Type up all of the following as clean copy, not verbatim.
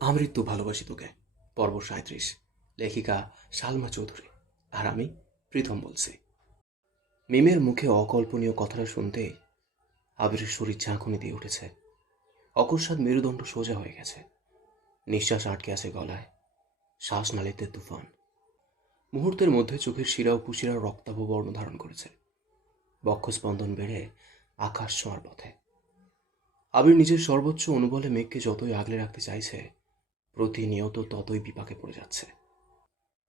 আমৃত্যু ভালোবাসি তোকে। পর্ব ৩৭। লেখিকা সালমা চৌধুরী। আর আমি প্রীতম বলছি। মিমের মুখে অকল্পনীয় কথাটা শুনতেই আবিরের শরীর ঝাঁকুনি দিয়ে উঠেছে। অকস্মাৎ মেরুদণ্ড সোজা হয়ে গেছে। নিঃশ্বাস আটকে আছে গলায়। শ্বাসনালীতে তুফান। মুহূর্তের মধ্যে চোখের শিরা ও কুশিরা রক্তাভ বর্ণ ধারণ করেছে। বক্ষস্পন্দন বেড়ে আকাশ ছোঁয়ার পথে। আবির নিজের সর্বোচ্চ অনুবলে মেঘকে যতই আগলে রাখতে চাইছে, প্রতিনিয়ত ততই বিপাকে পড়ে যাচ্ছে।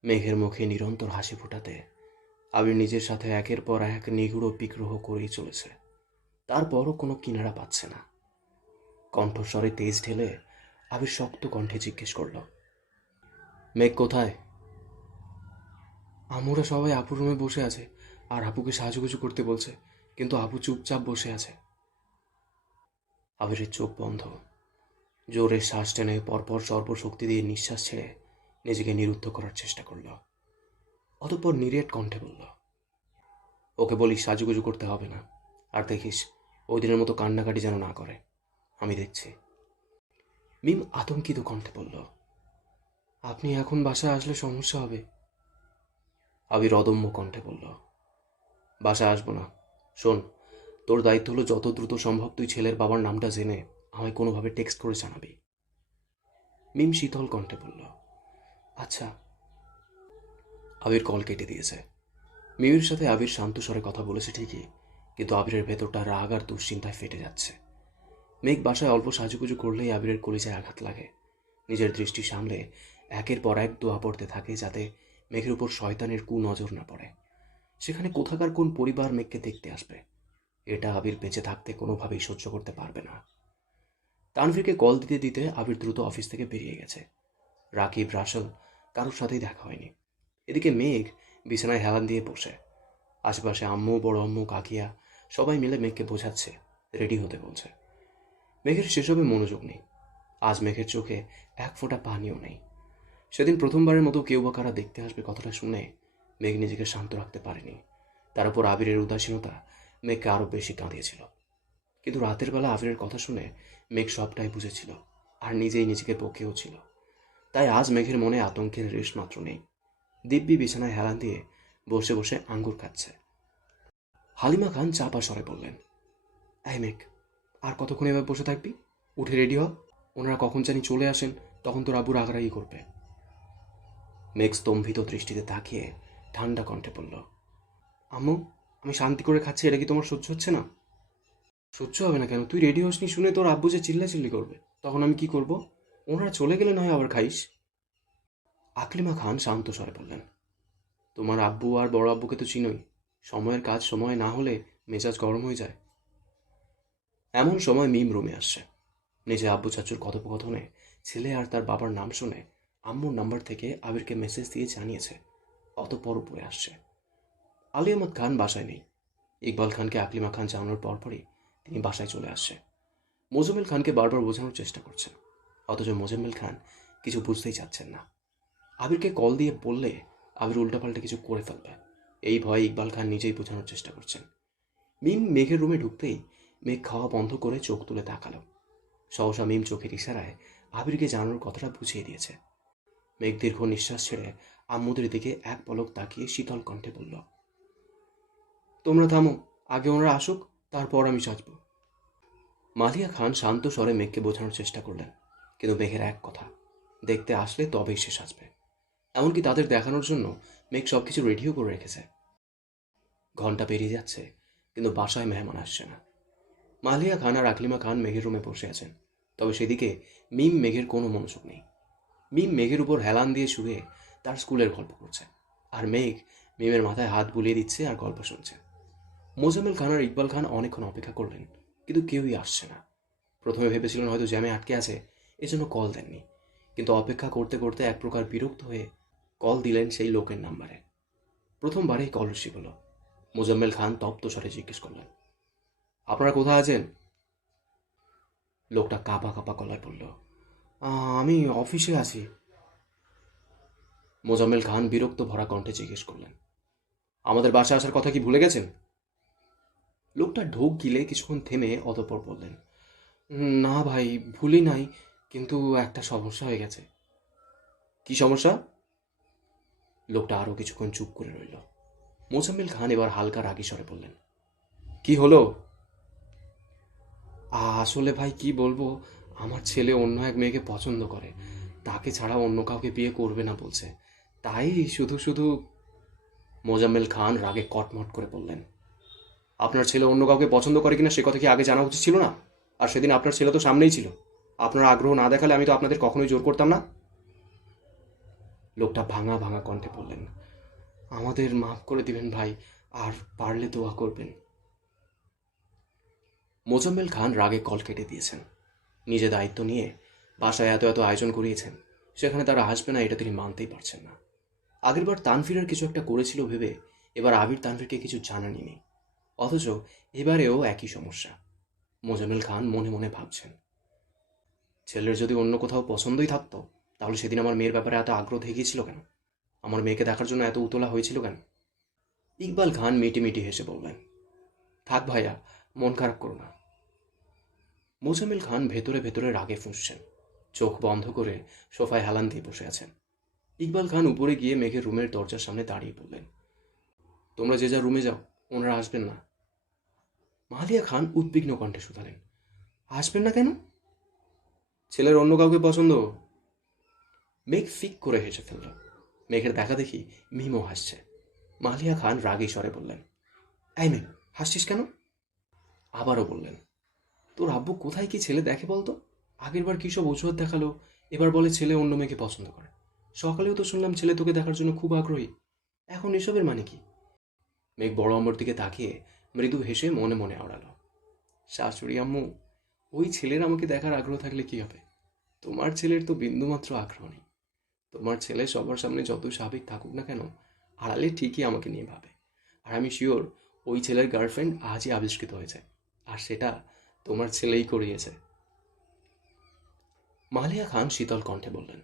মেঘের মুখে নিরন্তর হাসি ফোটাতে আবির নিজের সাথে একের পর এক নিগূঢ় বিগ্রহ করেই চলেছে। তারপরও কোনো কিনারা পাচ্ছে না। কণ্ঠস্বরে তেজ ঢেলে আবির শক্ত কণ্ঠে জিজ্ঞেস করল, মেঘ কোথায়? আমরা সবাই আপুর রুমে বসে আছে আর আপুকে সাজুগুজু করতে বলছে, কিন্তু আপু চুপচাপ বসে আছে। আবিরের চোখ বন্ধ। জোরে শ্বাস টেনে পরপর সর্বশক্তি দিয়ে নিঃশ্বাস ছেড়ে নিজেকে নিরুদ্ধ করার চেষ্টা করল। অতঃপর নিরেট কণ্ঠে বলল, ওকে বলিস সাজুগুজু করতে হবে না। আর দেখিস ওই দিনের মতো কান্নাকাটি যেন না করে। আমি দেখছি। মিম আতঙ্কিত কণ্ঠে বলল, আপনি এখন বাসায় আসলে সমস্যা হবে। আবির অদম্য কণ্ঠে বলল, বাসায় আসবো না। শোন, তোর দায়িত্ব হলো যত দ্রুত সম্ভব তুই ছেলের বাবার নামটা জেনে আমায় কোনোভাবে টেক্সট করে জানাবি। মিম শীতল কণ্ঠে বলল, আচ্ছা। আবির কল কেটে দিয়েছে। মিমির সাথে আবির শান্ত স্বরে কথা বলেছে ঠিকই, কিন্তু আবিরের ভেতরটা রাগ আর দুশ্চিন্তায় ফেটে যাচ্ছে। মেঘ বাসায় অল্প সাজুগুজু করলেই আবিরের কলিজায় আঘাত লাগে। নিজের দৃষ্টি সামলে একের পর এক দোয়া পড়তে থাকে যাতে মেঘের উপর শয়তানের কুনজর না পড়ে। সেখানে কোথাকার কোন পরিবার মেঘকে দেখতে আসবে, এটা আবির বেঁচে থাকতে কোনোভাবেই সহ্য করতে পারবে না। তানভীরকে কল দিতে দিতে আবির দ্রুত অফিস থেকে বেরিয়ে গেছে। রাকিব, রাসেল কারোর সাথেই দেখা হয়নি। এদিকে মেঘ বিছানায় হেলান দিয়ে বসে। আশেপাশে আম্মু, বড় আম্মু, কাকিয়া সবাই মিলে মেঘকে বোঝাচ্ছে, রেডি হতে বলছে। মেঘের সেসবে মনোযোগ নেই। আজ মেঘের চোখে এক ফোঁটা পানিও নেই। সেদিন প্রথমবারের মতো কেউ বা কারা দেখতে আসবে কথাটা শুনে মেঘ নিজেকে শান্ত রাখতে পারেনি। তার উপর আবিরের উদাসীনতা মেঘকে আরও বেশি কাঁদিয়েছিল। কিন্তু রাতের বেলা আবিরের কথা শুনে মেঘ সবটাই বুঝেছিল আর নিজেই নিজেকে বকেও ছিল। তাই আজ মেঘের মনে আতঙ্কের রেশ মাত্র নেই। দিব্যি বিছানায় হেলান দিয়ে বসে বসে আঙ্গুর খাচ্ছে। হালিমা খান চাপা স্বরে বললেন, এই মেঘ, আর কতক্ষণ এভাবে বসে থাকবি? উঠে রেডি হ। ওনারা কখন জানি চলে আসেন, তখন তোর আব্বু রাগারাগি করবে। মেঘ স্তম্ভিত দৃষ্টিতে তাকিয়ে ঠান্ডা কণ্ঠে বলল, আম্মু, আমি শান্তি করে খাচ্ছি, এটা কি তোমার সহ্য হচ্ছে না? সহ্য হবে না কেন? তুই রেডি হসনি শুনে তোর আব্বু যে চিল্লাচিল্লি করবে, তখন আমি কি করব? ওনারা চলে গেলে নয় আবার খাইস। আকলিমা খান শান্ত স্বরে বললেন, তোমার আব্বু আর বড় আব্বুকে তো চিনোই। সময়ের কাজ সময় না হলে মেজাজ গরম হয়ে যায়। এমন সময় মিম রুমে আসছে। নিজে আব্বু চাচুর কথোপকথনে ছেলে আর তার বাবার নাম শুনে আম্মুর নাম্বার থেকে আবিরকে মেসেজ দিয়ে জানিয়েছে, অতঃপর উপরে আসছে। আলী আহমদ খান বাসায় নেই। ইকবাল খানকে আকলিমা খান জানানোর পরপরই তিনি বাসায় চলে আসছে। মোজাম্মেল খানকে বারবার বোঝানোর চেষ্টা করছেন, অথচ মোজাম্মেল খান কিছু বুঝতেই চাচ্ছেন না। আবিরকে কল দিয়ে বললে আবির উল্টাপাল্টা কিছু করে ফেলবে, এই ভয়ে ইকবাল খান নিজেই বোঝানোর চেষ্টা করছেন। মিম মেঘের রুমে ঢুকতেই মেঘ খাওয়া বন্ধ করে চোখ তুলে তাকালো। সহসা মিম চোখের ইশারায় আবিরকে জানানোর কথাটা বুঝিয়ে দিয়েছে। মেঘ দীর্ঘ নিঃশ্বাস ছেড়ে আম্মুদের দিকে এক পলক তাকিয়ে শীতল কণ্ঠে বলল, তোমরা থামো, আগে ওনারা আসুক, তারপর আমি সাজব। মালিয়া খান শান্ত স্বরে মেঘকে বোঝানোর চেষ্টা করলেন, কিন্তু মেঘের এক কথা, দেখতে আসলে তবেই সে সাজবে। এমনকি তাদের দেখানোর জন্য মেঘ সবকিছু রেডিও করে রেখেছে। ঘন্টা পেরিয়ে যাচ্ছে, কিন্তু বাসায় মেহমান আসছে না। মালিয়া খান আর আকলিমা খান মেঘের রুমে বসে আছেন, তবে সেদিকে মিম মেঘের কোনো মনোযোগ নেই। মিম মেঘের উপর হেলান দিয়ে শুয়ে তার স্কুলের গল্প করছে, আর মেঘ মিমের মাথায় হাত বুলিয়ে দিচ্ছে আর গল্প শুনছে। মোজাম্মেল খান আর ইকবাল খান অনেকক্ষণ অপেক্ষা করলেন, কিন্তু কেউই আসছে না। প্রথমে ভেবেছিলেন হয়তো জ্যামে আটকে আছে, এজন্য কল দেননি। কিন্তু অপেক্ষা করতে করতে এক প্রকার বিরক্ত হয়ে কল দিলেন সেই লোকের নাম্বারে। প্রথমবারেই কল রিসিভ হলো। মোজাম্মেল খান তপ্ত স্বরে জিজ্ঞেস করলেন, আপনারা কোথায় আছেন? লোকটা কাঁপা কাঁপা গলায় বলল, আমি অফিসে আছি। মোজাম্মেল খান বিরক্ত ভরা কণ্ঠে জিজ্ঞেস করলেন, আমাদের বাসায় আসার কথা কি ভুলে গেছেন? লোকটা ঢোক গিলে কিছুক্ষণ থেমে অতঃপর বললেন, না ভাই, ভুলি নাই, কিন্তু একটা সমস্যা হয়ে গেছে। কি সমস্যা? লোকটা আরও কিছুক্ষণ চুপ করে রইল। মোজাম্মেল খান এবার হালকা রাগী স্বরে বললেন, কি হলো? আসলে ভাই কি বলবো, আমার ছেলে অন্য এক মেয়েকে পছন্দ করে, তাকে ছাড়া অন্য কাউকে বিয়ে করবে না বলছে, তাই শুধু শুধু। মোজাম্মেল খান রাগে কটমট করে বললেন, আপনার ছেলে অন্য কাউকে পছন্দ করে কিনা সে কথা কি আগে জানা উচিত ছিল না? আর সেদিন আপনার ছেলে তো সামনেই ছিল, আপনার আগ্রহ না দেখালে আমি তো আপনাদের কখনোই জোর করতাম না। লোকটা ভাঙা ভাঙা কণ্ঠে বললেন, আমাদের মাফ করে দিবেন ভাই, আর পারলে দোয়া করবেন। মোজাম্মেল খান রাগে কল কেটে দিয়েছেন। নিজে দায়িত্ব নিয়ে বাসায় এত এত আয়োজন করিয়েছেন, সেখানে তারা আসবে না এটা তিনি মানতেই পারছেন না। আগেরবার তানভীরের কিছু একটা করেছিল ভেবে এবার আবির তানভীরকে কিছু জানানি নেই, অথচ এবারেও একই সমস্যা। মোজাম্মেল খান মনে মনে ভাবছেন, ছেলের যদি অন্য কোথাও পছন্দই থাকতো তাহলে সেদিন আমার মেয়ের ব্যাপারে এত আগ্রহ দেখিয়েছিল কেন? আমার মেয়েকে দেখার জন্য এত উতলা হয়েছিল কেন? ইকবাল খান মিটি মিটি হেসে বললেন, থাক ভাইয়া, মন খারাপ করো না। মোজাম্মেল খান ভেতরে ভেতরে রাগে ফুঁসছেন, চোখ বন্ধ করে সোফায় হেলান দিয়ে বসে আছেন। ইকবাল খান উপরে গিয়ে মেঘের রুমের দরজার সামনে দাঁড়িয়ে বললেন, তোমরা যে যা রুমে যাও, ওনারা আসবেন না। মাহালিয়া খান উদ্বিগ্ন কণ্ঠে শুধালেন, আসবেন না কেন? ছেলের অন্য কাউকে পছন্দ। মেঘ ফিক করে হেসে ফেলল। মেঘের দেখা দেখি মিমও হাসছে। মালিয়া খান রাগী স্বরে বললেন, এই মেঘ, হাসছিস কেন? আবারও বললেন, তোর আব্বু কোথায় কি ছেলে দেখে বলতো? আগেরবার কী সব অজুহাত দেখালো, এবার বলে ছেলে অন্য মেয়েকে পছন্দ করে। সকালেও তো শুনলাম ছেলে তোকে দেখার জন্য খুব আগ্রহী, এখন এসবের মানে কি? মেঘ বড় আম্মুর দিকে তাকিয়ে মৃদু হেসে মনে মনে আওড়ালো, শাশুড়ি আম্মু, ওই ছেলের আমাকে দেখার আগ্রহ থাকলে কি হবে? তোমার ছেলের তো বিন্দুমাত্র আগ্রহ নেই। তোমার ছেলে সবার সামনে যত স্বাভাবিক থাকুক না কেন, আড়ালে ঠিকই আমাকে নিয়ে ভাবে। আর আমি শিওর ওই ছেলের গার্লফ্রেন্ড আজই আবিষ্কৃত হয়েছে, আর সেটা তোমার ছেলেই করিয়েছে। মালিয়া খান শীতল কণ্ঠে বললেন,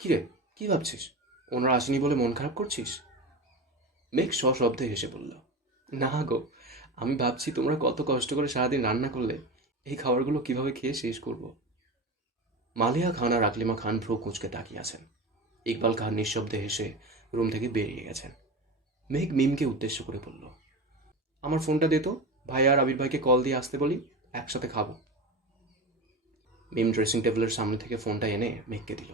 কিরে, কি ভাবছিস? ওনারা আসেনি বলে মন খারাপ করছিস? মেঘ সশব্দে হেসে বলল, না গো, আমি ভাবছি তোমরা কত কষ্ট করে সারাদিন রান্না করলে, এই খাবারগুলো কিভাবে খেয়ে শেষ করব। মালিয়া খান আর আকলিমা খান ভ্রু কুঁচকে তাকিয়ে আছেন। ইকবাল খান নিঃশব্দে হেসে রুম থেকে বেরিয়ে গেছেন। মেঘ মিমকে উদ্দেশ্য করে বলল, আমার ফোনটা দে তো, ভাই আর আবির ভাইকে কল দিয়ে আসতে বলি, একসাথে খাবো। মিম ড্রেসিং টেবিলের সামনে থেকে ফোনটা এনে মেঘকে দিল।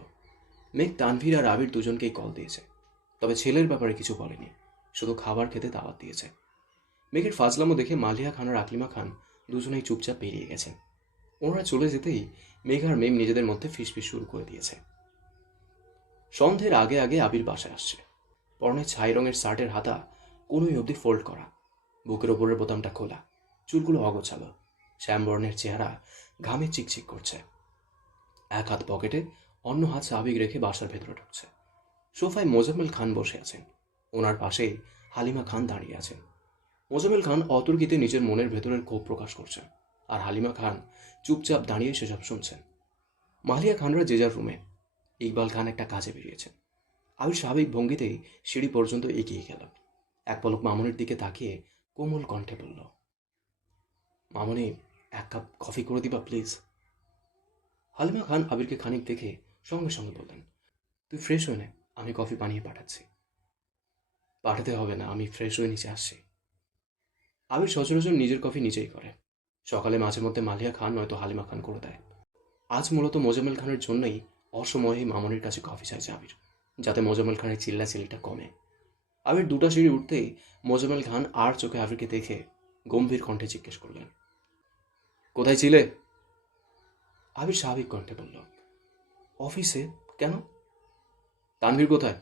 মেঘ তানভীর আর আবির দুজনকেই কল দিয়েছে, তবে ছেলের ব্যাপারে কিছু বলেনি, শুধু খাবার খেতে দাওয়াত দিয়েছে। মেঘের ফাজলামো দেখে মালিয়া খান আর আকলিমা খান দুজনেই চুপচাপ বেরিয়ে গেছেন। ওনারা চলে যেতেই মেঘ আর মিম নিজেদের মধ্যে ফিসফিস শুরু করে দিয়েছে। সন্ধ্যের আগে আগে আবির বাসায় আসছে। পরনে ছাই রঙের শার্টের হাতা কোনোই অবধি ফোল্ড করা, বুকের ওপরের বোতামটা খোলা, চুলগুলো অগোছালো, শ্যামবর্ণের চেহারা ঘামে চিকচিক করছে। এক হাত পকেটে, অন্য হাত স্বাভাবিক রেখে বাসার ভেতরে ঢুকছে। সোফায় মোজাম্মেল খান বসে আছেন, ওনার পাশেই হালিমা খান দাঁড়িয়ে আছেন। মোজাম্মেল খান অতর্কিতে নিজের মনের ভেতরের ক্ষোভ প্রকাশ করছেন, আর হালিমা খান চুপচাপ দাঁড়িয়ে সেসব শুনছেন। মালিয়া খানরা যে যার রুমে, ইকবাল খান একটা কাজে বেরিয়েছেন। আবির স্বাভাবিক ভঙ্গিতেই সিঁড়ি পর্যন্ত এগিয়ে গেল। এক পলক মামনির দিকে তাকিয়ে কোমল কণ্ঠে বলল, মামনি, এক কাপ কফি করে দিবা প্লিজ। হালিমা খান আবিরকে খানিক দেখে সঙ্গে সঙ্গে বললেন, তুই ফ্রেশ হয়ে নে, আমি কফি বানিয়ে পাঠাচ্ছি। পাঠাতে হবে না, আমি ফ্রেশ হয়ে নিচে আসছি। আবির সচরাচর নিজের কফি নিজেই করে। সকালে মাঝে মধ্যে মালিয়া খান নয়তো হালিমা খান করে দেয়। আজ মূলত মোজাম্মেল খানের জন্যই অসময়ে মামনির কাছে কফি চাইছে আবির, যাতে মোজাম্মেল খানের চিল্লাচিল্লিটা কমে। আবির দুটা সিঁড়ি উঠতেই মোজাম্মেল খান আর চোখে আবিরকে দেখে গম্ভীর কণ্ঠে জিজ্ঞেস করলেন, কোথায় ছিলে? আবির স্বাভাবিক কণ্ঠে বলল, অফিসে। কেন? তানভীর কোথায়?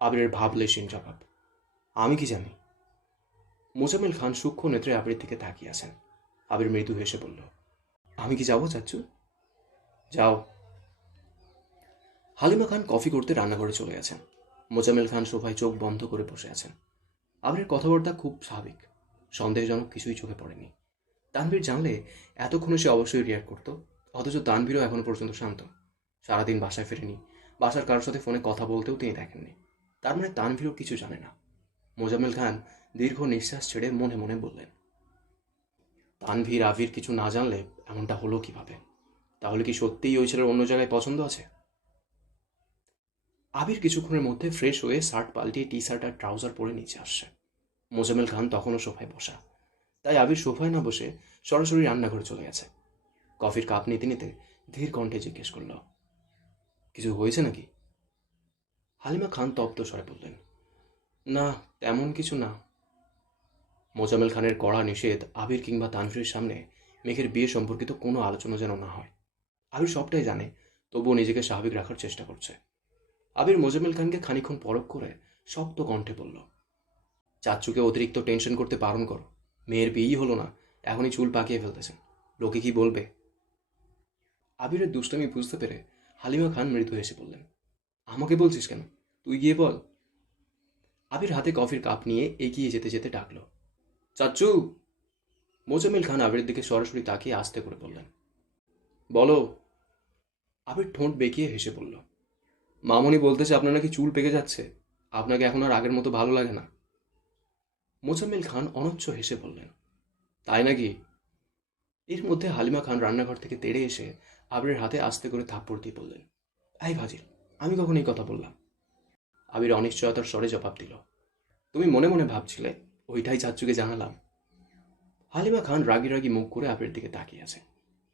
আবিরের ভাবলেশীন জবাব, আমি কি জানি। মোজাম্মেল খান সূক্ষ্ম নেত্রে আবিরের দিকে তাকিয়ে আছেন। আবির মৃদু হেসে বলল, আমি কি যাবো চাচ্ছু? যাও। হালিমা খান কফি করতে রান্নাঘরে চলে গেছেন। মোজাম্মেল খান সোফায় চোখ বন্ধ করে বসে আছেন। আবিরের কথাবার্তা খুব স্বাভাবিক, সন্দেহজনক কিছুই চোখে পড়েনি। তানভীর জানলে এতক্ষণে সে অবশ্যই রিয়াক্ট করত, অথচ তানভীরও এখনো পর্যন্ত শান্ত। সারাদিন বাসায় ফেরেনি, বাসার কারোর সাথে ফোনে কথা বলতেও তিনি দেখেননি। তার মানে তানভীরও কিছু জানে না। মোজাম্মেল খান দীর্ঘ নিঃশ্বাস ছেড়ে মনে মনে বললেন, তানভীর আবির কিছু না জানলে এমনটা হলো কিভাবে? তাহলে কি সত্যিই ওই ছেলের অন্য জায়গায় পছন্দ আছে? আবির কিছুক্ষণের মধ্যে ফ্রেশ হয়ে শার্ট পাল্টিয়ে টি শার্ট আর ট্রাউজার পরে নিচে আসছে। মোজাম্মেল খান তখনও সোফায় বসা, তাই আবির সোফায় না বসে সরাসরি রান্নাঘরে চলে গেছে। কফির কাপ নিতে নিতে ধীর কণ্ঠে জিজ্ঞেস করল, কিছু হয়েছে নাকি? হালিমা খান তপ্ত স্বরে বললেন, না, তেমন কিছু না। মোজাম্মেল খানের কড়া নিষেধ আবির কিংবা তানভীরের সামনে মেঘের বিয়ে সম্পর্কিত কোনো আলোচনা যেন না হয়। আবির সবটাই জানে, তবুও নিজেকে স্বাভাবিক রাখার চেষ্টা করছে। আবির মোজাম্মেল খানকে খানিকক্ষণ পরখ করে শক্ত কণ্ঠে বলল, চাচ্চুকে অতিরিক্ত টেনশন করতে বারণ করো। মেয়ের বিয়েই হলো না, এখনই চুল পাকিয়ে ফেলতেছেন, লোকে কি বলবে? আবিরের দুষ্টামি বুঝতে পেরে হালিমা খান মৃদু হেসে বললেন, আমাকে বলছিস কেন, তুই গিয়ে বল। আবির হাতে কফির কাপ নিয়ে এগিয়ে যেতে যেতে ডাকল, চাচ্চু। মোজাম্মেল খান আবিরের দিকে সরাসরি তাকিয়ে আস্তে করে বললেন, বলো। আবির ঠোঁট বেঁকিয়ে হেসে বলল, মামনি বলতেছে আপনার নাকি চুল পেকে যাচ্ছে, আপনাকে এখন আর আগের মতো ভালো লাগে না। মোজাম্মেল খান অনচ্ছ হেসে বললেন, তাই নাকি? এর মধ্যে হালিমা খান রান্নাঘর থেকে তেড়ে এসে আবিরের হাতে আস্তে করে থাপ্পড় দিয়ে বললেন, এই ফাজিল, আমি কখন এই কথা বললাম? আবির অনিশ্চয়তার স্বরে জবাব দিল, তুমি মনে মনে ভাবছিলে, ওইটাই চাচ্চুকে জানালাম। হালিমা খান রাগি রাগি মুখ করে আবিরের দিকে তাকিয়ে আছে।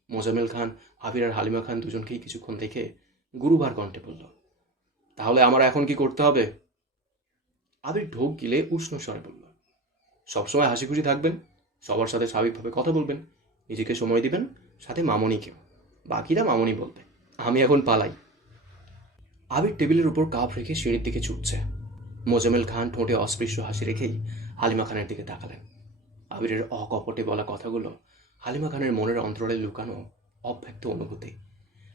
মোজাম্মেল খান আবির আর হালিমা খান দুজনকেই কিছুক্ষণ দেখে গুরুবার কণ্ঠে বলল, তাহলে আমার এখন কি করতে হবে? আবির ঢোক গিলে উষ্ণ স্বরে বলল, সবসময় হাসি খুশি থাকবেন, সবার সাথে স্বাভাবিকভাবে কথা বলবেন, নিজেকে সময় দিবেন, সাথে মামনিকেও। বাকিরা মামনি বলবে, আমি এখন পালাই। আবির টেবিলের উপর কাপ রেখে সিঁড়ির দিকে ছুটছে। মোজাম্মেল খান ঠোঁটে অস্পৃশ্য হাসি রেখেই হালিমা খানের দিকে তাকালেন। আবিরের অকপটে বলা কথাগুলো হালিমা খানের মনের অন্তরালে লুকানো অব্যক্ত অনুভূতি।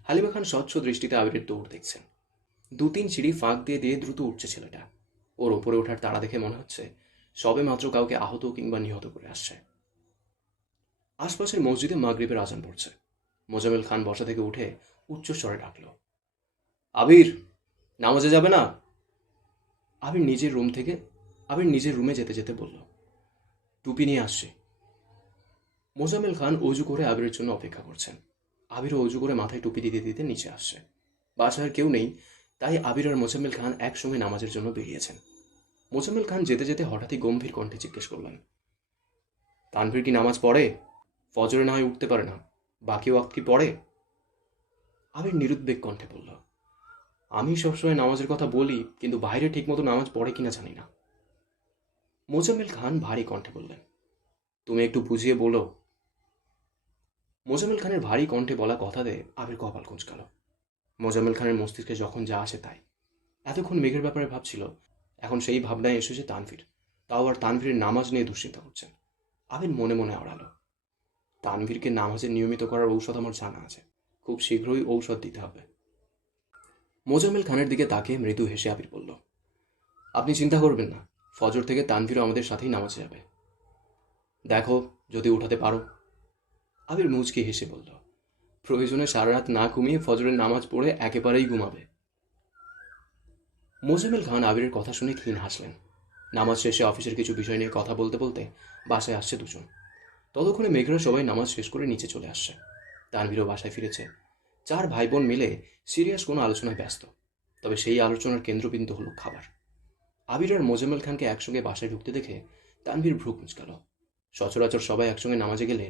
হালিমা খান স্বচ্ছ দৃষ্টিতে আবিরের দৌড় দেখছেন। 2-3 সিঁড়ি ফাঁক দিয়ে দিয়ে দ্রুত উঠছে ছেলেটা। ওর ওপরে ওঠার তাড়া দেখে মনে হচ্ছে সবে মাত্র কাউকে আহত কিংবা নিহত করে আসছে। আশপাশের মসজিদে মাগরিবের আজান পড়ছে। মোজাম্মেল খান বসা থেকে উঠে উচ্চস্বরে ডাকল, আবির, নামাজে যাবে না? আবির নিজের রুমে যেতে যেতে বলল, টুপি নিয়ে আসছে। মোজাম্মেল খান অজু করে আবিরের জন্য অপেক্ষা করছেন। আবিরও অজু করে মাথায় টুপি দিতে দিতে নিচে আসছে। বাসায় কেউ নেই, তাই আবির আর মোজাম্মেল খান একসঙ্গে নামাজের জন্য বেরিয়েছেন। মোজাম্মেল খান যেতে যেতে হঠাৎই গম্ভীর কণ্ঠে জিজ্ঞেস করলেন, তানভীর কি নামাজ পড়ে? ফজরে না হয় উঠতে পারে না, বাকি ওয়াক্ত কি পড়ে? আবির নিরুদ্বেগ কণ্ঠে বলল, আমি সবসময় নামাজের কথা বলি, কিন্তু বাইরে ঠিকমতো নামাজ পড়ে কিনা জানি না। মোজাম্মেল খান ভারী কণ্ঠে বললেন, তুমি একটু বুঝিয়ে বলো। মোজাম্মেল খানের ভারী কণ্ঠে বলা কথাতে আবির কপাল কুঁচকাল। মোজাম্মেল খানের মস্তিষ্কে যখন যা আসে তাই। এতক্ষণ মেঘের ব্যাপারে ভাবছিল, এখন সেই ভাবনায় এসেছে তানভীর, তাও আর তানভীরের নামাজ নিয়ে দুশ্চিন্তা করছেন। আবির মনে মনে আওড়ালো, তানভীরকে নামাজে নিয়মিত করার ঔষধ আমার জানা আছে, খুব শীঘ্রই ঔষধ দিতে হবে। মোজাম্মেল খানের দিকে তাকিয়ে মৃদু হেসে আবির বলল, আপনি চিন্তা করবেন না, ফজর থেকে তানভীরও আমাদের সাথেই নামাজে যাবে। দেখো যদি উঠাতে পারো। আবির মুচকি হেসে বলল, প্রয়োজনে সারা রাত না ঘুমিয়ে ফজরের নামাজ পড়ে একেবারেই ঘুমাবে। মোজাম্মেল খান আবিরের কথা শুনে ক্ষীণ হাসলেন। নামাজ শেষে অফিসের কিছু বিষয় নিয়ে কথা বলতে বলতে বাসায় আসছে দুজন। ততক্ষণে মেঘরা সবাই নামাজ শেষ করে নিচে চলে আসছে। তানভীরও বাসায় ফিরেছে। 4 ভাই বোন মিলে সিরিয়াস কোনো আলোচনায় ব্যস্ত। তবে সেই আলোচনার কেন্দ্রবিন্দু হলো খাবার। আবির আর মোজাম্মেল খানকে একসঙ্গে বাসায় ঢুকতে দেখে তানভীর ভ্রু কুঁচকাল। সচরাচর সবাই একসঙ্গে নামাজে গেলে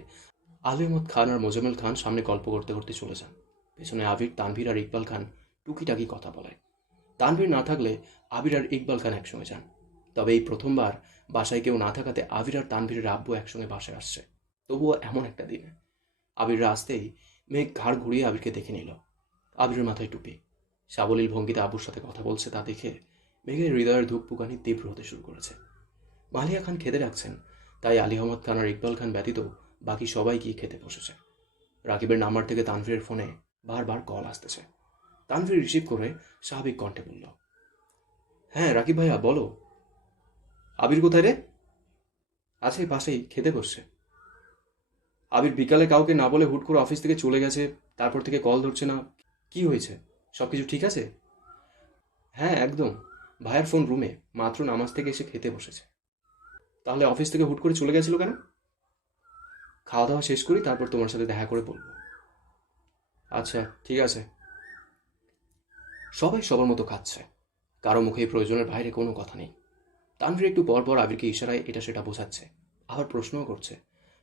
আলী আহমদ খান আর মোজাম্মেল খান সামনে গল্প করতে করতে চলে যান। পেছনে আবির, তানভীর আর ইকবাল খান টুকিটাকি কথা বলে। তানভীর না থাকলে আবির আর ইকবাল খান একসঙ্গে যান। তবে এই প্রথমবার বাসায় কেউ না থাকাতে আবির আর তানভীরের আব্বু একসঙ্গে বাসায় আসছে। তবুও এমন একটা দিনে আবিররা আসতেই মেঘ ঘাড় ঘুরিয়ে আবিরকে দেখে নিল। আবিরের মাথায় টুপি, সাবলীল ভঙ্গিতে আব্বুর সাথে কথা বলছে, তা দেখে মেঘের হৃদয়ের ধুকপুকানি তীব্র হতে শুরু করেছে। মালিয়া খান খেতে রাখছেন, তাই আলী আহমদ খান আর ইকবাল খান ব্যতীত বাকি সবাই গিয়ে খেতে বসেছে। রাকিবের নাম্বার থেকে তানভীরের ফোনে বারবার কল আসতেছে। তানভীর রিসিভ করে স্বাভাবিক কণ্ঠে বলল, হ্যাঁ রাকিব ভাইয়া বলো। আবির কোথায় রে? আছে পাশেই, খেতে বসছে। আবির বিকালে কাউকে না বলে হুট করে অফিস থেকে চলে গেছে, তারপর থেকে কল ধরছে না। কি হয়েছে, সব কিছু ঠিক আছে? হ্যাঁ একদম, ভাইয়ার ফোন রুমে, মাত্র নামাজ থেকে এসে খেতে বসেছে। তাহলে অফিস থেকে হুট করে চলে গেছিল কেন? খাওয়া দাওয়া শেষ করি, তারপর তোমার সাথে দেখা করে বলবো। আচ্ছা, ঠিক আছে। সবাই সবার মতো খাচ্ছে, কারো মুখে প্রয়োজনের বাইরে কোনো কথা নেই। তানভীর একটু পর পর আবিরকে ইশারায় এটা সেটা বোঝাচ্ছে, আবার প্রশ্নও করছে।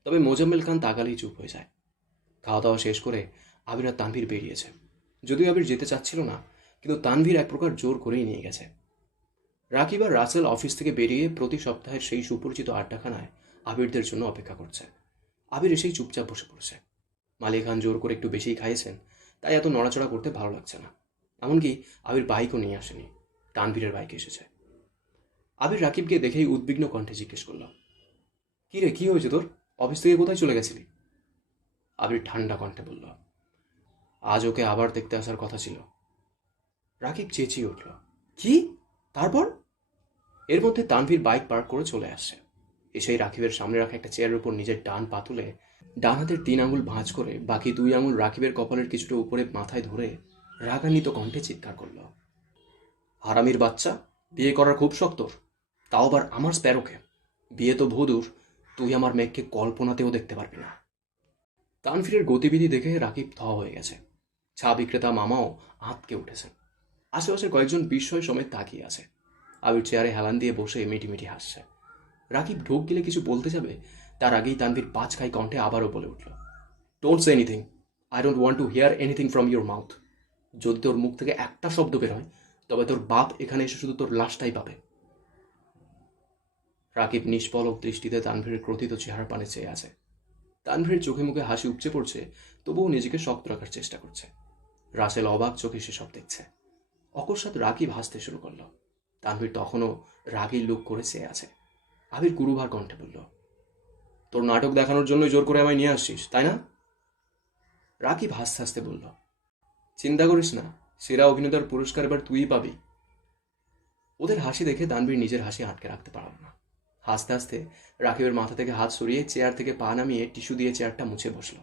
তবে মোজাম্মেল খান তাকালেই চুপ হয়ে যায়। খাওয়া দাওয়া শেষ করে আবির আর তানভীর বেরিয়েছে। যদিও আবির যেতে চাচ্ছিল না, কিন্তু তানভীর এক প্রকার জোর করেই নিয়ে গেছে। রাকিব আর রাসেল অফিস থেকে বেরিয়ে প্রতি সপ্তাহের সেই সুপরিচিত আড্ডাখানায় আবিরদের জন্য অপেক্ষা করছে। আবির এসেই চুপচাপ বসে পড়েছে। মালিক খান জোর করে একটু বেশিই খাইয়েছেন, তাই এত নড়াচড়া করতে ভালো লাগছে না। এমনকি আবির বাইকও নিয়ে আসেনি, তানভীরের বাইক এসেছে। আবির রাকিবকে দেখেই উদ্বিগ্ন কণ্ঠে জিজ্ঞেস করল, কি রে, কি হয়েছে তোর? অফিস থেকে কোথায় চলে গেছিলি? আবির ঠান্ডা কণ্ঠে বলল, আজ ওকে আবার দেখতে আসার কথা ছিল। রাকিব চেঁচিয়ে উঠল, কি? তারপর? এর মধ্যে তানভীর বাইক পার্ক করে চলে আসছে। এসেই রাকিবের সামনে রাখা একটা চেয়ারের উপর নিজের ডান পা তুলে ডান হাতের 3 আঙুল ভাঁজ করে বাকি 2 আঙুল রাকিবের কপালের কিছুটা উপরে মাথায় ধরে রাগান্বিত কণ্ঠে চিৎকার করল, হারামির বাচ্চা, বিয়ে করার খুব শখ তোর, তাও আবার আমার স্প্যারোকে। বিয়ে তো ভোদূর, তুই আমার মেয়েকে কল্পনাতেও দেখতে পারবি না। তানভীরের গতিবিধি দেখে রাকিব থ হয়ে গেছে। চা বিক্রেতা মামাও আঁতকে উঠেছেন। আশেপাশের কয়েকজন বিস্ময় সমেত তাকিয়ে আছে। আবির চেয়ারে হেলান দিয়ে বসে মিটিমিটি হাসছে। রাকিব ঢোক গেলে কিছু বলতে যাবে, তার আগেই তানভীর 5 খাই কণ্ঠে আবারও বলে উঠল, don't say anything, I don't want to here anything from your mouth. যদি তোর মুখ থেকে একটা শব্দ বের হয়, তবে তোর বাপ এখানে এসে শুধু তোর লাশটাই পাবে। রাকিব নিষ্পলক দৃষ্টিতে তানভীরের ক্রোধিত চেহারা পানে চেয়ে আছে। তানভীরের চোখে মুখে হাসি উপচে পড়ছে, তবুও নিজেকে শক্ত রাখার চেষ্টা করছে। রাসেল অবাক চোখে সেসব দেখছে। অকস্মাৎ রাকিব হাসতে শুরু করল। তানভীর তখনও রাগী লুক করে চেয়ে আছে। আবির গুরুভার কণ্ঠে বলল, তোর নাটক দেখানোর জন্যই জোর করে আমায় নিয়ে আসছিস, তাই না? রাকিব হাসতে হাসতে বলল, চিন্তা করিস না, সেরা অভিনেতার পুরস্কার এবার তুই পাবি। ওদের হাসি দেখে তানভীর নিজের হাসি আটকে রাখতে পারল না। হাসতে হাসতে রাকিবের মাথা থেকে হাত সরিয়ে চেয়ার থেকে পা নামিয়ে টিস্যু দিয়ে চেয়ারটা মুছে বসল।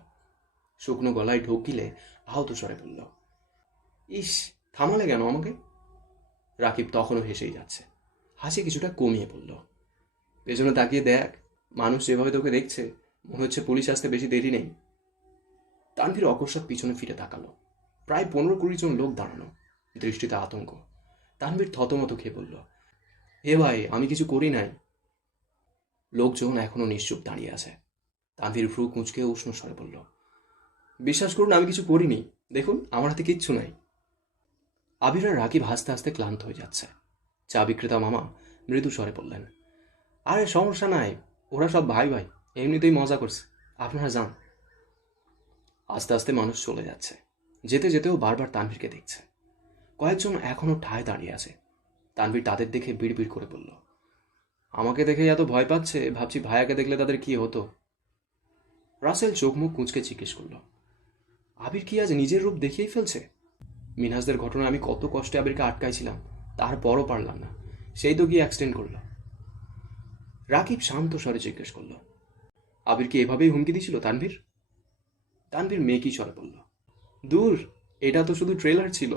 শুকনো গলায় ঢোক গিলে আহত স্বরে বলল, ইস, থামালে কেন আমাকে? রাকিব তখনও হেসেই যাচ্ছে। হাসি কিছুটা কমিয়ে বলল, পেছনে তাকিয়ে দেখ, মানুষ যেভাবে তোকে দেখছে, মনে হচ্ছে পুলিশ আসতে বেশি দেরি নেই। তানভীর অকস্মাৎ পিছনে ফিরে তাকালো। প্রায় 15-20 জন লোক দাঁড়ানো, দৃষ্টিতে আতঙ্ক। তানভীর থতমত খেয়ে বলল, হে ভাই, আমি কিছু করি নাই। লোকজন এখনো নিশ্চুপ দাঁড়িয়ে আছে। তানভীর ভ্রু কুঁচকে উষ্ণ স্বরে বলল, বিশ্বাস করুন, আমি কিছু করিনি, দেখুন আমার হাতে কিচ্ছু নাই। আবির আর রাকিব হাসতে হাসতে ক্লান্ত হয়ে যাচ্ছে। চা বিক্রেতা মামা মৃদু স্বরে বললেন, আরে সমস্যা নাই, ওরা সব ভাই ভাই, এমনিতেই মজা করছে, আপনারা যান। আস্তে আস্তে মানুষ চলে যাচ্ছে। যেতে যেতেও বারবার তানভীরকে দেখছে। কয়েকজন এখনো ঠায় দাঁড়িয়ে আছে। তানভীর তাদের দেখে বিড়বিড় করে বলল, আমাকে দেখে এত ভয় পাচ্ছে, ভাবছি ভাইয়াকে দেখলে তাদের কি হতো। রাসেল চোখ মুখ কুঁচকে জিজ্ঞেস করল, আবির কি আজ নিজের রূপ দেখিয়েই ফেলছে? মিনহাজদের ঘটনায় আমি কত কষ্টে আবিরকে আটকাইছিলাম, তারপরও পারলাম না, সেই তো গিয়ে অ্যাক্সিডেন্ট করল। রাকিব শান্ত স্বরে জিজ্ঞেস করল, আবির কি এভাবেই হুমকি দিছিল তানভীর? তানভীর মেকি স্বরে বলল, দূর, এটা তো শুধু ট্রেলার ছিল।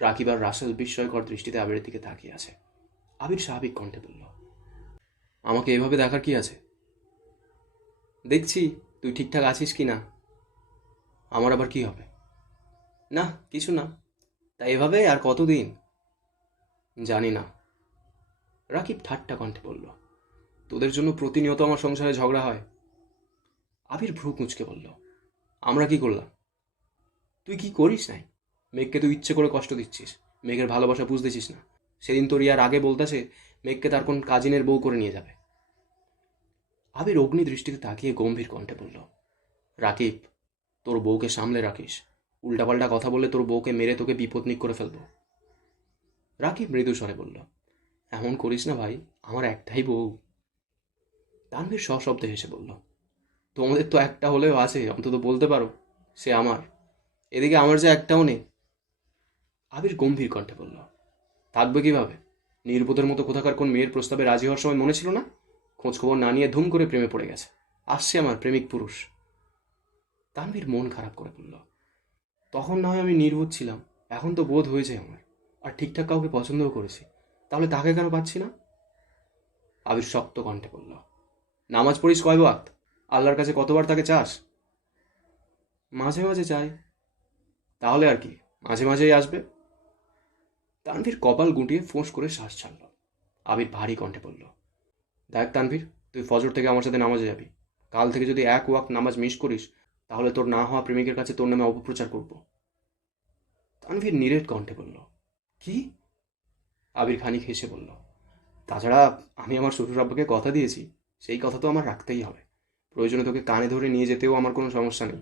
রাকিব আর রাসেল বিস্ময়কর দৃষ্টিতে আবিরের দিকে তাকিয়ে আছে। আবির স্বাভাবিক কণ্ঠে বলল, আমাকে এভাবে দেখার কি আছে? দেখছি তুই ঠিকঠাক আছিস কি না। আমার আবার কি হবে? না, কিছু না। তা এভাবে আর কতদিন? জানি না। রাকিব ঠাট্টা কণ্ঠে বলল, তোদের জন্য প্রতিনিয়ত আমার সংসারে ঝগড়া হয়। আবির ভ্রু কুঁচকে বলল, আমরা কি করলাম? তুই কি করিস নাই? মেঘকে তুই ইচ্ছে করে কষ্ট দিচ্ছিস, মেঘের ভালোবাসা বুঝতেছিস না। সেদিন তোর ইয়ার আগে বলতেছে মেঘকে তার কোন কাজিনের বউ করে নিয়ে যাবে। আবির অগ্নি দৃষ্টিতে তাকিয়ে গম্ভীর কণ্ঠে বলল, রাকিব, তোর বউকে সামলে রাখিস, উল্টাপাল্টা কথা বললে তোর বউকে মেরে তোকে বিপদনিক করে ফেলবো। রাকিব মৃদু স্বরে বলল, এমন করিস না ভাই, আমার একটাই বউ। তানভীর সশব্দে হেসে বলল, তোমাদের তো একটা হলেও আছে, অন্তত বলতে পারো সে আমার। এদিকে আমার যে একটাও নেই। আবির গম্ভীর কণ্ঠে বলল, থাকবে কিভাবে? নির্বোধের মতো কোথাকার কোন মেয়ের প্রস্তাবে রাজি হওয়ার সময় মনে ছিল না? খোঁজখবর না নিয়ে ধুম করে প্রেমে পড়ে গেছে, আসছে আমার প্রেমিক পুরুষ। তানভীর মন খারাপ করে বলল, তখন না হয় আমি নির্বোধ ছিলাম, এখন তো বোধ হয়েছে আমার, আর ঠিকঠাক কাউকে পছন্দও করেছি, তাহলে তাকে কেন পাচ্ছি না? আবির শক্ত কণ্ঠে বলল, নামাজ পড়িস কয় ওয়াক্ত? আল্লাহর কাছে কতবার তাকে চাস? মাঝে মাঝে চাই, তাহলে আর কি, মাঝে মাঝেই আসবে। তানভীর কপাল গুটিয়ে ফোঁস করে শ্বাস ছাড়ল। আবির ভারী কণ্ঠে বলল, দেখ তানভীর, তুই ফজর থেকে আমার সাথে নামাজে যাবি। কাল থেকে যদি এক ওয়াক্ত নামাজ মিস করিস, তাহলে তোর না হওয়া প্রেমিকের কাছে তোর নামে অপপ্রচার করব। তানভীর নিরেট কণ্ঠে বলল, কি? আবির খানিক হেসে বলল, তাছাড়া আমি আমার শ্বশুর আব্বাকে কথা দিয়েছি, সেই কথা তো আমার রাখতেই হবে। প্রয়োজনে তোকে কানে ধরে নিয়ে যেতেও আমার কোনো সমস্যা নেই।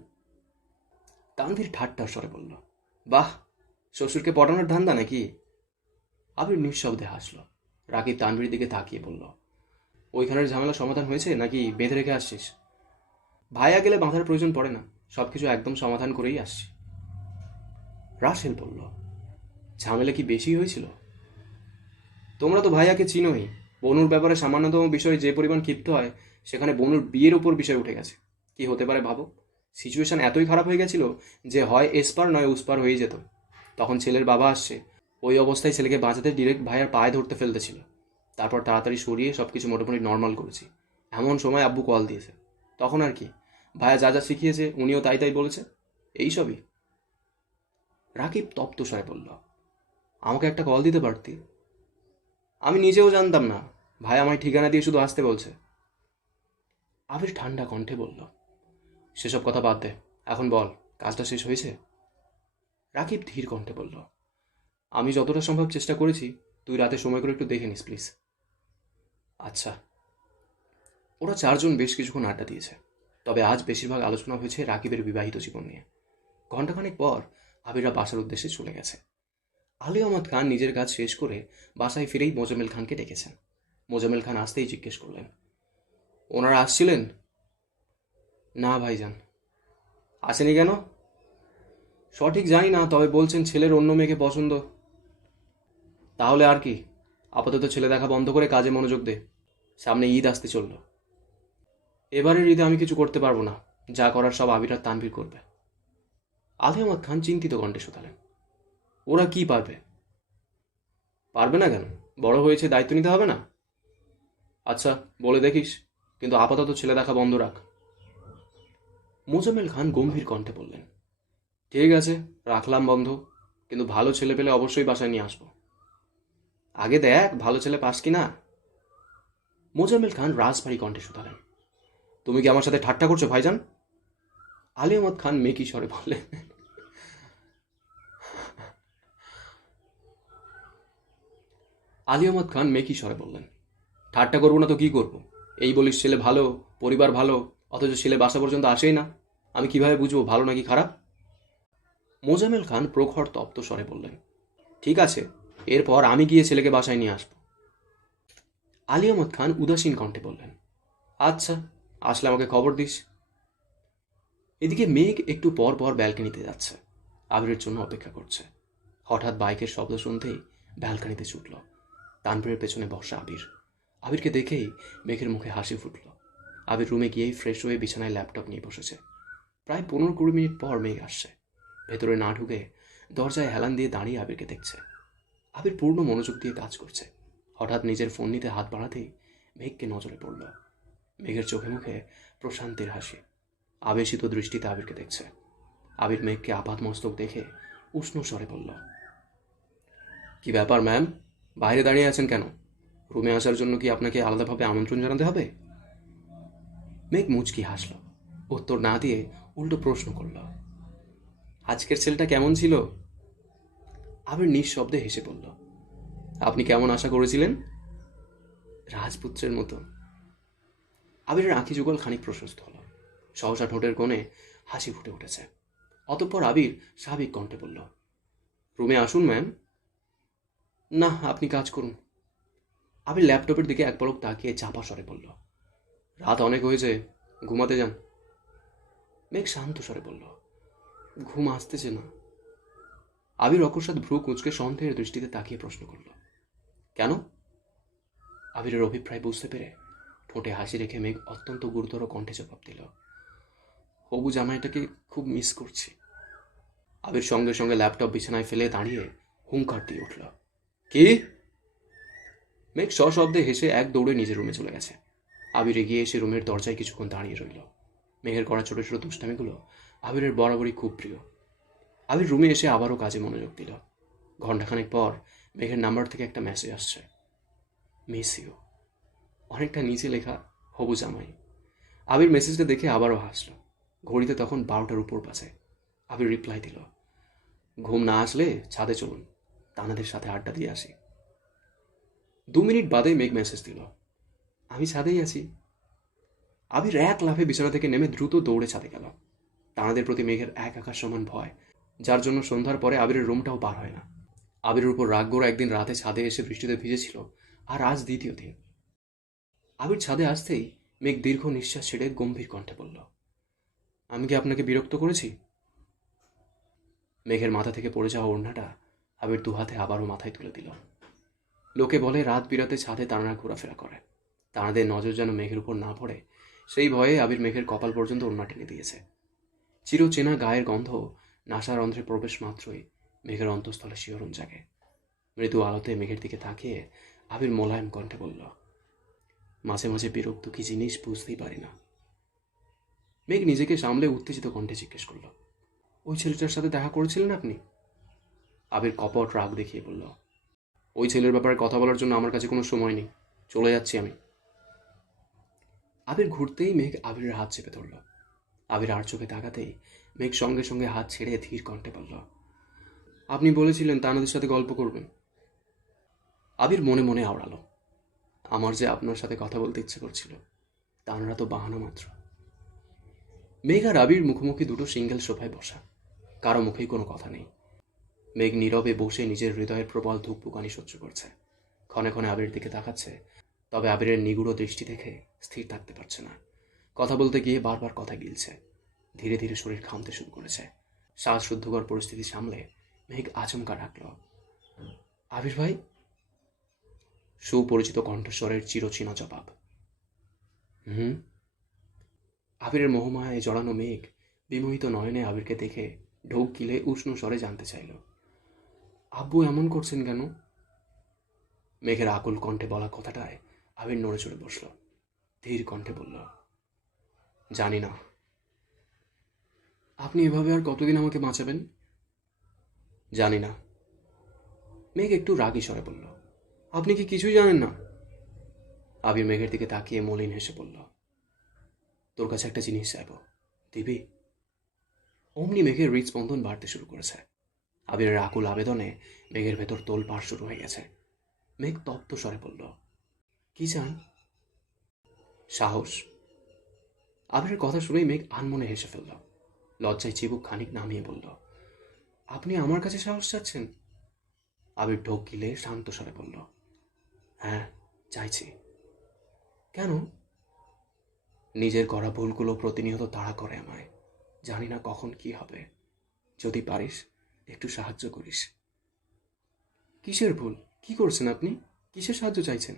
তানভীর ঠাট্টার স্বরে বলল, বাহ, শ্বশুরকে পটানোর ধান্দা নাকি? আবির নিঃশব্দে হাসল। রাকিব তানভীরের দিকে তাকিয়ে বলল, ওইখানের ঝামেলা সমাধান হয়েছে নাকি বেঁধে রেখে আসছিস? ভাইয়া গেলে বাঁধার প্রয়োজন পড়ে না, সব কিছু একদম সমাধান করেই আসছি। রাসেল বলল, ঝামেলা কি বেশি হয়েছিল? তোমরা তো ভাইয়াকে চিনোই, বনুর ব্যাপারে সামান্যতম বিষয়ে যে পরিমাণ ক্ষিপ্ত হয়, সেখানে বনুর বিয়ের ওপর বিষয় উঠে গেছে। কি হতে পারে ভাবো? সিচুয়েশন এতই খারাপ হয়ে গেছিল যে হয় এসপার নয় উসপার হয়ে যেত। তখন ছেলের বাবা আসছে, ওই অবস্থায় ছেলেকে বাঁচাতে ডিরেক্ট ভাইয়ার পায়ে ধরতে ফেলতেছিল। তারপর তাড়াতাড়ি সরিয়ে সব কিছু মোটামুটি নর্মাল করেছি। এমন সময় আব্বু কল দিয়েছে, তখন আর কি, ভাইয়া যা যা শিখিয়েছে উনিও তাই তাই বলেছে, এইসবই। রাকিব তপ্ত স্বরে বলল, আমাকে একটা কল দিতে পারতি। আমি নিজেও জানতাম না, ভাই আমায় ঠিকানা দিয়ে শুধু আসতে বলছে। আবির ঠান্ডা কণ্ঠে বলল, সেসব কথা বাদ দে, এখন বল, কাজটা শেষ হয়েছে? রাকিব ধীর কণ্ঠে বলল, আমি যতটা সম্ভব চেষ্টা করেছি, তুই রাতে সময় করে একটু দেখে নিস প্লিজ। আচ্ছা। ওরা চারজন বেশ কিছুক্ষণ আড্ডা দিয়েছে, তবে আজ বেশিরভাগ আলোচনা হয়েছে রাকিবের বিবাহিত জীবন নিয়ে। ঘণ্টাখানেক পর আবিররা বাসার উদ্দেশ্যে চলে গেছে। আলী আহমদ খান নিজের কাজ শেষ করে বাসায় ফিরেই মোজাম্মেল খানকে ডেকেছেন। মোজাম্মেল খান আসতেই জিজ্ঞেস করলেন, ওনারা আসছিলেন? না ভাইজান। আসেনি কেন? সঠিক জানি না, তবে বলছেন ছেলের অন্য মেয়েকে পছন্দ। তাহলে আর কি, আপাতত ছেলে দেখা বন্ধ করে কাজে মনোযোগ দে, সামনে ঈদ আসতে চলল। এবারের ঈদে আমি কিছু করতে পারবো না, যা করার সব আবির আর তানভীর করবে। আলী আহমদ খান চিন্তিত কণ্ঠে শুধালেন, ওরা কি পারবে? পারবে না কেন? বড় হয়েছে, দায়িত্ব নিতে হবে না? আচ্ছা, বলে দেখিস, কিন্তু আপাতত ছেলে দেখা বন্ধ রাখ। মোজাম্মেল খান গম্ভীর কণ্ঠে বললেন, ঠিক আছে, রাখলাম বন্ধ, কিন্তু ভালো ছেলে পেলে অবশ্যই বাসায় নিয়ে আসবো। আগে দেখ ভালো ছেলে পাস কি না। মোজাম্মেল খান রাজবাড়ি কণ্ঠে শুধালেন, তুমি কি আমার সাথে ঠাট্টা করছো ভাইজান? আলী আহমদ খান মেকি স্বরে বললেন, আলী আহমদ খান মেকি স্বরে বললেন, ঠাট্টা করবো না তো কি করবো? এই বলিস ছেলে ভালো, পরিবার ভালো, অথচ ছেলে বাসা পর্যন্ত আসেই না। আমি কিভাবে বুঝবো ভালো নাকি খারাপ? মোজাম্মেল খান প্রখর তপ্ত স্বরে বললেন, ঠিক আছে, এরপর আমি গিয়ে ছেলেকে বাসায় নিয়ে আসবো। আলী আহমদ খান উদাসীন কণ্ঠে বললেন, আচ্ছা, আসলে আমাকে খবর দিস। এদিকে মেঘ একটু পর পর ব্যালকনিতে যাচ্ছে, আবিরের জন্য অপেক্ষা করছে। হঠাৎ বাইকের শব্দ শুনতেই ব্যালকনিতে ছুটল। তানভীরের পেছনে বসা আবির। আবিরকে দেখেই মেঘের মুখে হাসি ফুটল। আবির রুমে গিয়েই ফ্রেশ হয়ে বিছানায় ল্যাপটপ নিয়ে বসেছে। প্রায় 15-20 মিনিট পর মেঘ আসছে। ভেতরে না ঢুকে দরজায় হেলান দিয়ে দাঁড়িয়ে আবিরকে দেখছে। আবির পূর্ণ মনোযোগ দিয়ে কাজ করছে। হঠাৎ নিজের ফোন নিতে হাত বাড়াতেই মেঘকে নজরে পড়ল। মেঘের চোখে মুখে প্রশান্তির হাসি। আবেশিত দৃষ্টিতে আবিরকে দেখছে। আবির মেঘকে আপাত মস্তক দেখে উষ্ণ স্বরে বলল, কি ব্যাপার ম্যাম, বাইরে দাঁড়িয়ে আছেন কেন? রুমে আসার জন্য কি আপনাকে আলাদাভাবে আমন্ত্রণ জানাতে হবে? মেঘ মুচকি হাসল। উত্তর না দিয়ে উল্টো প্রশ্ন করল, আজকের ছেলেটা কেমন ছিল? আবির নিঃশব্দে হেসে বলল, আপনি কেমন আশা করেছিলেন? রাজপুত্রের মতো। আবিরের আঁখি যুগল খানিক প্রশস্ত হল। সহসা ঠোঁটের কোণে হাসি ফুটে উঠেছে। অতঃপর আবির স্বাভাবিক কণ্ঠে বলল, রুমে আসুন ম্যাম। না, আপনি কাজ করুন। আবির ল্যাপটপের দিকে এক পলক তাকিয়ে চাপা স্বরে বলল, রাত অনেক হয়েছে, ঘুমাতে যান। মেঘ শান্ত স্বরে বলল, ঘুম আসতেছে না। আবির অকস্মাৎ ভ্রু কুঁচকে সন্দেহের দৃষ্টিতে তাকিয়ে প্রশ্ন করল, কেন? আবিরের অভিপ্রায় বুঝতে পেরে ঠোঁটে হাসি রেখে মেঘ অত্যন্ত গুরুতর কণ্ঠে জবাব দিল, হবু জামাইটাকে খুব মিস করছি। আবির সঙ্গে সঙ্গে ল্যাপটপ বিছানায় ফেলে দাঁড়িয়ে হুঙ্কার দিয়ে উঠল, কি? মেঘ সশব্দে হেসে এক দৌড়ে নিজের রুমে চলে গেছে। আবির এগিয়ে এসে রুমের দরজায় কিছুক্ষণ দাঁড়িয়ে রইল। মেঘের করা ছোট ছোট দুষ্টামিগুলো আবিরের বরাবরই খুব প্রিয়। আবির রুমে এসে আবারও কাজে মনোযোগ দিল। ঘণ্টাখানেক পর মেঘের নাম্বার থেকে একটা মেসেজ আসছে, মিস ইউ, অনেকটা নিচে লেখা হবু জামাই। আবির মেসেজটা দেখে আবারও হাসল। ঘড়িতে তখন 12টার উপর বাজে। আবির রিপ্লাই দিল, ঘুম না আসলে ছাদে চলুন, তানাদের সাথে আড্ডা দিয়ে আসি। 2 মিনিট বাদে মেঘ মেসেজ দিল, আমি ছাদেই আছি। আবির এক লাফে বিছানা থেকে নেমে দ্রুত দৌড়ে ছাদে গেল। তানাদের প্রতি মেঘের এক আকাশ সমান ভয়, যার জন্য সন্ধ্যার পরে আবিরের রুমটাও পার হয় না। আবিরের উপর রাগ গোড়া একদিন রাতে ছাদে এসে বৃষ্টিতে ভিজেছিল, আর আজ দ্বিতীয় দিন। আবির ছাদে আসতেই মেঘ দীর্ঘ নিঃশ্বাস ছেড়ে গম্ভীর কণ্ঠে বলল, আমি কি আপনাকে বিরক্ত করেছি? মেঘের মাথা থেকে পড়ে যাওয়া ওড়নাটা আবির দুহাতে আবারও মাথায় তুলে দিল। লোকে বলে রাত বিরাতে ছাদে তানারা ঘোরাফেরা করে, তানাদের নজর যেন মেঘের উপর না পড়ে সেই ভয়ে আবির মেঘের কপাল পর্যন্ত ওড়না টেনে দিয়েছে। চিরচেনা গায়ের গন্ধ নাসারন্ধ্রে প্রবেশ মাত্রই মেঘের অন্তঃস্থলে শিহরণ জাগে। মৃদু আলোতে মেঘের দিকে তাকিয়ে আবির মোলায়েম কণ্ঠে বলল, মাঝে মাঝে বিরক্ত কি জিনিস বুঝতেই পারি না। মেঘ নিজেকে সামলে উত্তেজিত কণ্ঠে জিজ্ঞেস করল, ওই ছেলেটার সাথে দেখা করেছিলেন আপনি? আবির কপট রাগ দেখিয়ে বলল, ওই ছেলের ব্যাপারে কথা বলার জন্য আমার কাছে কোনো সময় নেই, চলে যাচ্ছি আমি। আবির ঘুরতেই মেঘ আবিরের হাত চেপে ধরল। আবির আর চোখে তাকাতেই মেঘ সঙ্গে সঙ্গে হাত ছেড়ে ধীর কণ্ঠে বলল, আপনি বলেছিলেন তানাদের সাথে গল্প করবেন। আবির মনে মনে আওড়ালো, আমার যে আপনার সাথে কথা বলতে ইচ্ছে করছিল, তানারা তো বাহানা মাত্র। মেঘ আর আবির মুখোমুখি দুটো সিঙ্গেল সোফায় বসা, কারো মুখেই কোনো কথা নেই। মেঘ নীরবে বসে নিজের হৃদয়ের প্রবল ধুকপুকানি সহ্য করছে। ক্ষণে ক্ষণে আবিরের দিকে তাকাচ্ছে, তবে আবিরের নিগুড় দৃষ্টি দেখে স্থির থাকতে পারছে না। কথা বলতে গিয়ে বারবার কথা গিলছে। ধীরে ধীরে শরীর ঘামতে শুরু করেছে। শ্বাসরুদ্ধকর পরিস্থিতি সামলে মেঘ আচমকা ডাকল, আবির ভাই। সুপরিচিত কণ্ঠস্বরের চিরচেনা জবাব, হুম। আবিরের মোহমায়ায় জড়ানো মেঘ বিমোহিত নয়নে আবিরকে দেখে ঢোক গিলে উষ্ণ স্বরে জানতে চাইল, আব্বু এমন করছেন কেন? মেঘের আকুল কণ্ঠে বলা কথাটায় আবির নড়ে চড়ে বসল। ধীর কণ্ঠে বলল, জানি না। আপনি এভাবে আর কতদিন আমাকে বাঁচাবেন? জানি না। মেঘ একটু রাগী স্বরে বলল, আপনি কি কিছুই জানেন না? আবির মেঘের দিকে তাকিয়ে মলিন হেসে বলল, তোর কাছে একটা জিনিস চাইব, দিবি? অমনি মেঘের হৃদস্পন্দন বাড়তে শুরু করেছে। আবিরের আকুল আবেদনে মেঘের ভেতর তোলপাড় শুরু হয়ে গেছে। মেঘ তপ্ত স্বরে বলল, কি চান? সাহস। আবিরের কথা শুনেই মেঘ আনমনে হেসে ফেলল। লজ্জায় চিবুক খানিক নামিয়ে বলল, আপনি আমার কাছে সাহস চাচ্ছেন? আবির ঢোক গিলে শান্ত স্বরে বলল, হ্যাঁ, চাইছি। কেন? নিজের করা ভুলগুলো প্রতিনিয়ত তাড়া করে আমায়। জানি না কখন কি হবে। যদি পারিস একটু সাহায্য করিস। কিসের ভুল? কি করছেন আপনি? কিসের সাহায্য চাইছেন?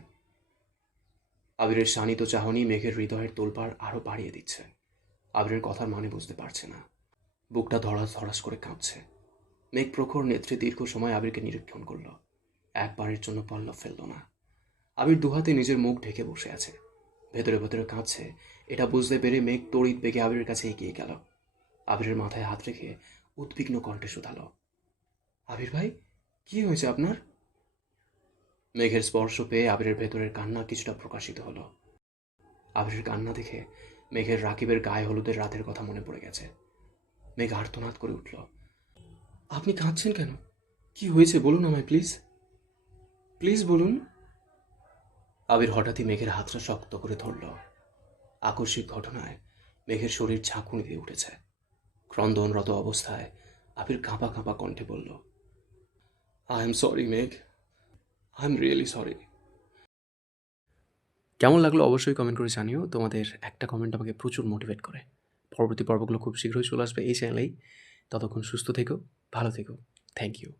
আবিরের শানিত চাহনি মেঘের হৃদয়ের তোলপাড় আরো বাড়িয়ে দিচ্ছে। আবিরের কথার মানে বুঝতে পারছে না। বুকটা ধড়াস ধড়াস করে কাঁপছে। মেঘ প্রখর নেত্রে দীর্ঘ সময় আবিরকে নিরীক্ষণ করল। একবারের জন্য পল্লব ফেলল না। আবির দুহাতে নিজের মুখ ঢেকে বসে আছে, ভেতরে ভেতরে কাঁপছে। এটা বুঝতে পেরে মেঘ তড়িৎ বেগে আবিরের কাছে এগিয়ে গেল। আবিরের মাথায় হাত রেখে উদ্বিগ্ন কণ্ঠে শুধালো, আবির ভাই, কি হয়েছে আপনার? মেঘের স্পর্শ পেয়ে আবিরের ভেতরের কান্না কিছুটা প্রকাশিত হলো। আবিরের কান্না দেখে মেঘের রাকিবের গায়ে হলুদের রাতের কথা মনে পড়ে গেছে। মেঘ আর্তনাদ করে উঠল, আপনি কাঁদছেন কেন? কি হয়েছে বলুন আমায়, প্লিজ প্লিজ বলুন। আবির হঠাৎই মেঘের হাতটা শক্ত করে ধরল। আকস্মিক ঘটনায় মেঘের শরীর ঝাঁকুনি দিয়ে উঠেছে। ক্রন্দনরত অবস্থায় আবির কাঁপা কাঁপা কণ্ঠে বলল, আই এম সরি মেঘ, আই এম রিয়েলি সরি। কেমন লাগলো অবশ্যই কমেন্ট করে জানিও। তোমাদের একটা কমেন্ট আমাকে প্রচুর মোটিভেট করে। পরবর্তী পর্বগুলো খুব শীঘ্রই চলে আসবে এই চ্যানেলেই। ততক্ষণ সুস্থ থেকো, ভালো থেকো। Thank you.